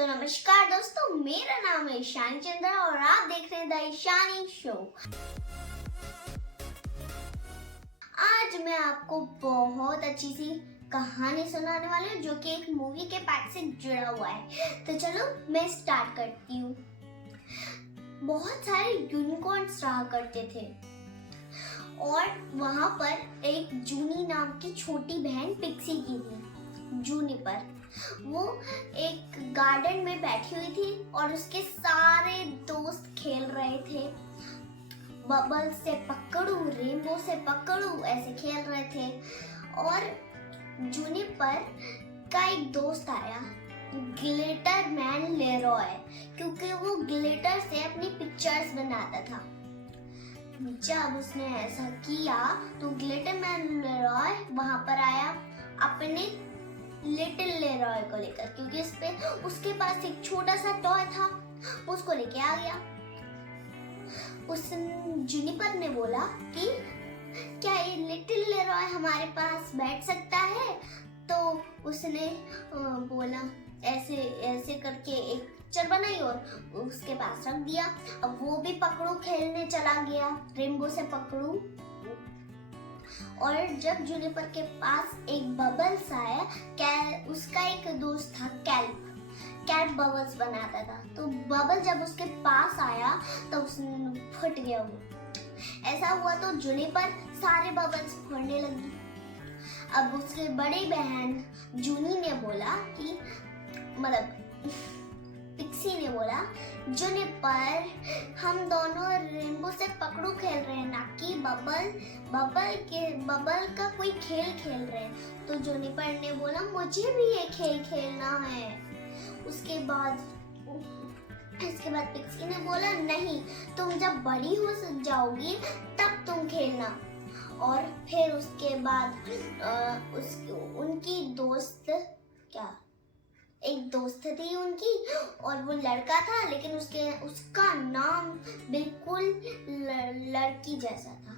तो नमस्कार दोस्तों, मेरा नाम है ईशानी चंद्रा और आप देख रहे हैं द ईशानी शो। आज मैं आपको बहुत अच्छी सी कहानी सुनाने वाली हूँ जो कि एक मूवी के पार्ट से जुड़ा हुआ है। तो चलो मैं स्टार्ट करती हूँ। बहुत सारे यूनिकॉर्न्स रहा करते थे और वहां पर एक जूनी नाम की छोटी बहन पिक्सी की थी। जूनी पर वो एक गार्डन में बैठी हुई थी और उसके सारे दोस्त खेल रहे थे। बबल से पकड़ू, रेनबो से पकड़ू ऐसे खेल रहे थे। और जूनिपर का एक दोस्त आया, ग्लिटर मैन लेरॉय, क्योंकि वो ग्लिटर से अपनी पिक्चर्स बनाता था। जब उसने ऐसा किया तो ग्लिटर मैन लेरॉय वहां पर आया अपने लिटिल लेरॉय को लेकर, क्योंकि उसके पास एक छोटा सा टॉय था, उसको लेके आ गया। उस जूनिपर ने बोला कि क्या ये लिटिल लेरॉय हमारे पास बैठ सकता है? तो उसने बोला ऐसे ऐसे करके एक पिक्चर बनाई और उसके पास रख दिया। अब वो भी पकड़ू खेलने चला गया, रेनबो से पकड़ू। और जब जूनिपर के पास एक बबल्स आया, उसका एक दोस्त था कैल्प बबल्स बनाता था, तो बबल जब उसके पास आया तो उसने फट गया वो। ऐसा हुआ तो जूनिपर सारे बबल्स फोड़ने लगी। अब उसकी बड़ी बहन जूनी ने बोला कि पिक्सी ने बोला, जूनिपर हम दोनों रेनबो से पकड़ू खेल रहे हैं, ना कि बबल का कोई खेल खेल रहे हैं। तो जूनिपर ने बोला मुझे भी ये खेल खेलना है। इसके बाद पिक्सी ने बोला नहीं, तुम जब बड़ी हो जाओगी तब तुम खेलना। और फिर उसके बाद उनकी दोस्त एक दोस्त थी उनकी, और वो लड़का था, लेकिन उसका नाम बिल्कुल लड़की जैसा था।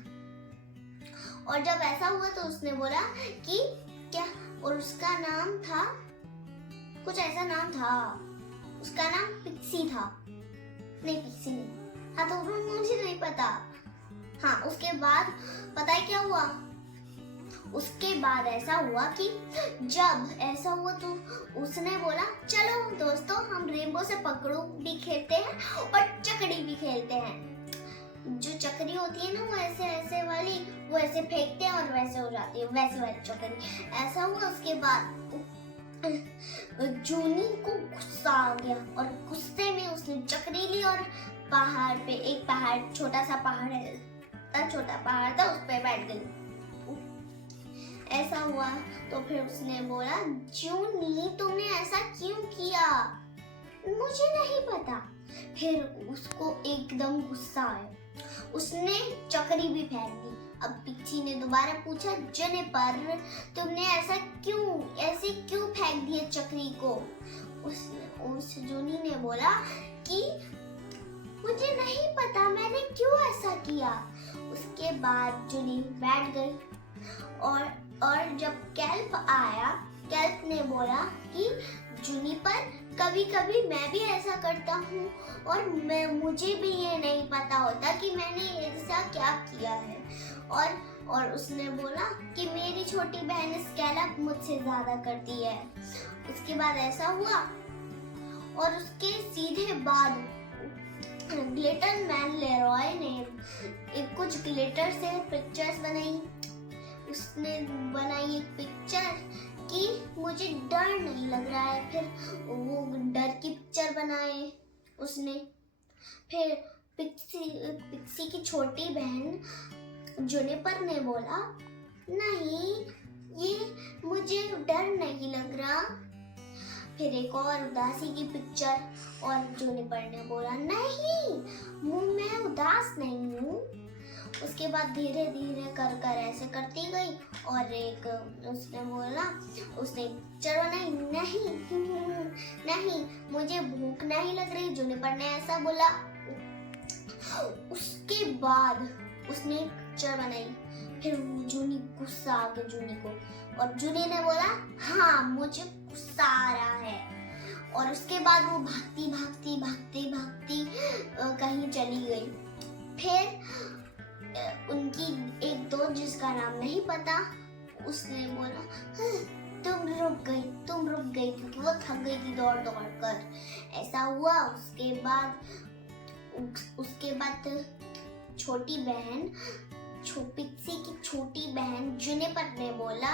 और जब ऐसा हुआ तो उसने बोला कि क्या, और उसका नाम था कुछ ऐसा नाम था, उसका नाम पिक्सी था। नहीं, पिक्सी नहीं, हाँ तो मुझे नहीं पता। हाँ, उसके बाद पता है क्या हुआ? उसके बाद ऐसा हुआ कि जब ऐसा हुआ तो उसने बोला चलो दोस्तों हम रेनबो से पकड़ू भी खेलते हैं और चकड़ी भी खेलते हैं। जो चकरी होती है ना, वो ऐसे ऐसे वाली, वो ऐसे फेंकते हैं और वैसे हो जाती है, वैसे वाली चकरी। ऐसा हुआ। उसके बाद जूनी को गुस्सा आ गया और गुस्से में उसने चकरी ली और पहाड़ पे, एक पहाड़, छोटा सा पहाड़ है, छोटा पहाड़ था, उस पे बैठ गई। ऐसा हुआ तो फिर उसने बोला जूनी तुमने ऐसा क्यों किया? मुझे नहीं पता। फिर उसको एकदम गुस्सा आया, उसने चकरी भी फेंक दी। अब पिक्सी ने दोबारा पूछा जूनिपर तुमने ऐसे क्यों फेंक दिया चकरी को? उस जूनी ने बोला कि मुझे नहीं पता मैंने क्यों ऐसा किया। उसके बाद जूनी बैठ गई और जब कैल्प आया, कैल्प ने बोला कि जूनिपर कभी कभी मैं भी ऐसा करता हूँ और मुझे भी ये नहीं पता होता कि मैंने ऐसा क्या किया है। और उसने बोला कि मेरी छोटी बहन स्कैलप मुझसे ज्यादा करती है। उसके बाद ऐसा हुआ और उसके सीधे बाद ग्लिटर मैन लेरॉय ने कुछ ग्लिटर से पिक्चर्स बनाई। उसने बनाई एक पिक्चर कि मुझे डर नहीं लग रहा है, फिर वो डर की पिक्चर बनाए उसने। फिर पिक्सी की छोटी बहन जूनिपर ने बोला नहीं, ये मुझे डर नहीं लग रहा। फिर एक और उदासी की पिक्चर, और जूनिपर ने बोला नहीं, मैं उदास नहीं हूँ। उसके बाद धीरे धीरे कर ऐसे करती गई और एक उसने पिक्चर बनाई, नहीं मुझे भूख नहीं लग रही, जूनिपर ने ऐसा बोला। उसके बाद उसने एक पिक्चर बनाई, फिर जूनी गुस्सा आ गया जूनी को, और जूनी ने बोला हाँ मुझे गुस्सा आ रहा है। और उसके बाद वो भागती भागती भागती भागती कहीं चली गई। फिर उनकी एक दोस्त जिसका नाम नहीं पता, उसने बोला तुम रुक गई क्योंकि वो थक गई थी दौड़ दौड़ कर। ऐसा हुआ। उसके बाद छोटी बहन पिक्सी की छोटी बहन जुनिपर ने बोला,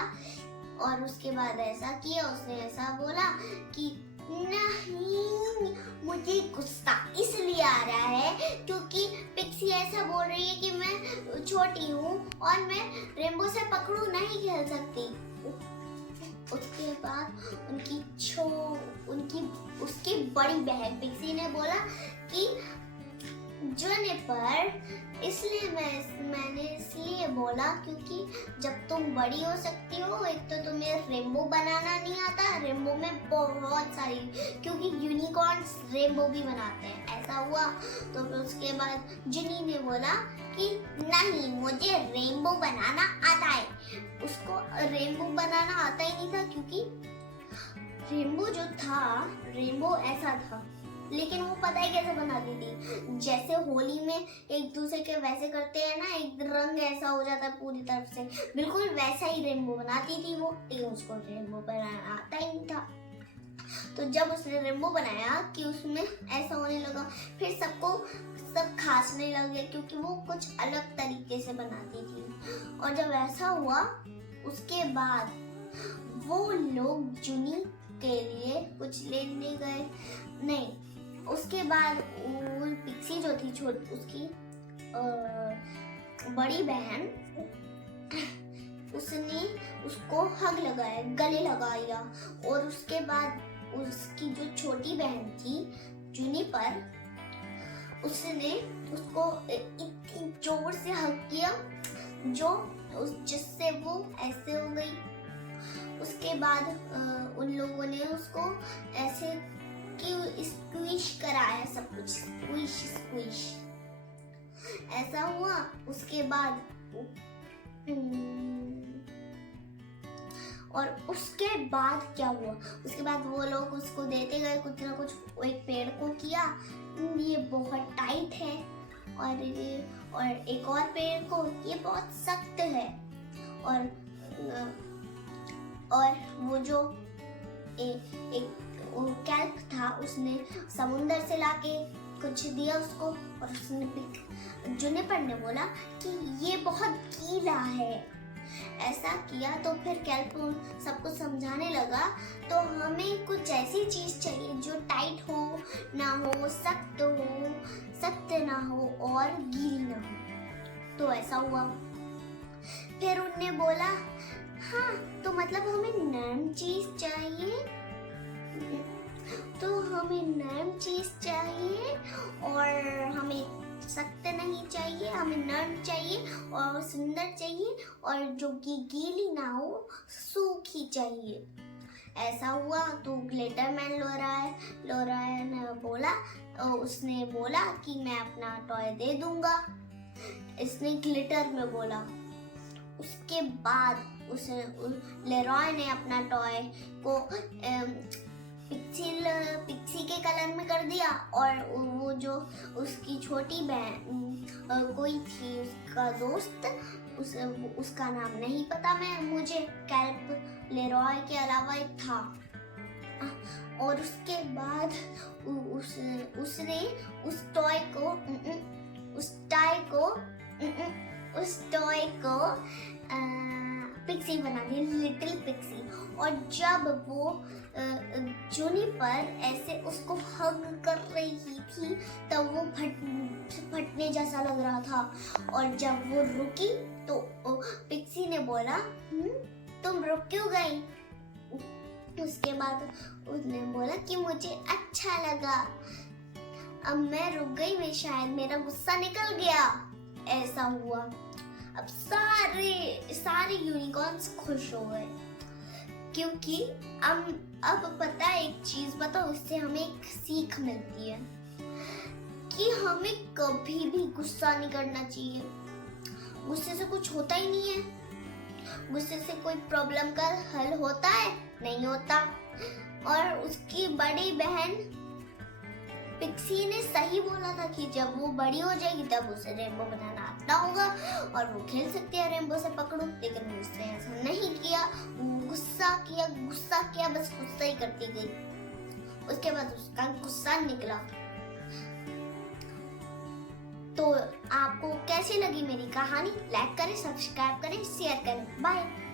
और उसके बाद ऐसा किया, उसने ऐसा बोला कि नहीं, मुझे गुस्सा इसलिए आ रहा है क्योंकि पिक्सी ऐसा बोल रही है कि मैं छोटी हूँ और मैं रेनबो से पकड़ू नहीं खेल सकती। उसके बाद उसकी बड़ी बहन पिक्सी ने बोला कि जुनिपर, मैंने इसलिए बोला क्योंकि जब तुम बड़ी हो सकती हो, एक तो तुम्हें रेनबो बनाना नहीं आता, रेनबो में बहुत सारी, क्योंकि यूनिकॉर्न्स रेनबो भी बनाते हैं। ऐसा हुआ तो फिर उसके बाद जुनी ने बोला कि नहीं, मुझे रेनबो बनाना आता है। उसको रेनबो बनाना आता ही नहीं था क्योंकि रेनबो ऐसा था, लेकिन वो पता है कैसे बनाती थी। जैसे होली में एक दूसरे के वैसे करते हैं ना, एक रंग ऐसा हो जाता है पूरी तरफ से, बिल्कुल वैसा ही रेनबो बनाती थी वो, लेकिन उसको रेनबो बनाना आता ही नहीं था। तो जब उसने रेनबो बनाया कि उसमें ऐसा होने लगा, फिर सब खांसने लगे क्योंकि वो कुछ अलग तरीके से बनाती थी। और जब ऐसा हुआ, उसके बाद वो लोग जुनी के लिए कुछ लेने गए। नहीं, उसके बाद पिक्सी जो थी उसकी बड़ी बहन, उसने उसको हग लगाया, गले लगाया। और उसके बाद उसकी जो छोटी बहन थी जुनिपर, उसने उसको इतनी जोर से हग किया जिससे वो ऐसे हो गई। उसके बाद उन लोगों ने उसको ऐसे कि स्क्विश कराया, सब कुछ स्क्विश ऐसा हुआ। उसके बाद क्या हुआ, उसके बाद वो लोग उसको देते गए कुछ ना कुछ। एक पेड़ को किया, ये बहुत टाइट है, और एक और पेड़ को, ये बहुत सख्त है। और वो जो एक कैल्प था, उसने समुंदर से लाके कुछ दिया उसको, और उसने जुनिपर ने बोला कि ये बहुत गीला है। ऐसा किया तो फिर कैल्प सबको समझाने लगा, तो हमें कुछ ऐसी चीज चाहिए जो टाइट हो ना हो, सख्त ना हो और गीली ना हो। तो ऐसा हुआ। फिर उनने बोला हाँ, तो मतलब हमें नरम चीज चाहिए, और हमें सख्त नहीं चाहिए, हमें नरम चाहिए और सुंदर चाहिए, और जो कि गीली ना हो, सूखी चाहिए। ऐसा हुआ तो ग्लिटरमैन लोरायन बोला, उसने बोला कि मैं अपना टॉय दे दूंगा, इसने ग्लिटर में बोला। उसके बाद लेरॉय ने अपना टॉय को पिक्सी के कलर में कर दिया, और वो जो उसकी छोटी बहन कोई थी, उसका दोस्त, उसका नाम नहीं पता मुझे, कैल्प लेरॉय के अलावा एक था। और उसके बाद उसने उस टॉय को पिक्सी बना दी, लिटिल पिक्सी। और जब वो जुनिपर ऐसे उसको हग कर रही थी, तब वो फटने जैसा लग रहा था। और जब वो रुकी तो पिक्सी ने बोला तुम रुक क्यों गई? उसके बाद उसने बोला कि मुझे अच्छा लगा, अब मैं रुक गई, शायद मेरा गुस्सा निकल गया। ऐसा हुआ। अब सारे यूनिकॉर्न्स खुश हो गए, क्योंकि अब पता है एक चीज बताओ, इससे हमें एक सीख मिलती है कि हमें कभी भी गुस्सा नहीं करना चाहिए। गुस्से से कुछ होता ही नहीं है। गुस्से से कोई प्रॉब्लम का हल होता है? नहीं होता। और उसकी बड़ी बहन पिक्सी ने सही बोला था कि जब वो बड़ी हो जाएगी तब उसे रेनबो बनाना आता होगा और वो खेल सकती है रेनबो से पकड़ो, लेकिन उसने ऐसा नहीं किया। वो गुस्सा किया, बस गुस्सा ही करती गई। उसके बाद उसका गुस्सा निकला। तो आपको कैसी लगी मेरी कहानी? लाइक करें, सब्सक्राइब करें, शेयर करें। बाय।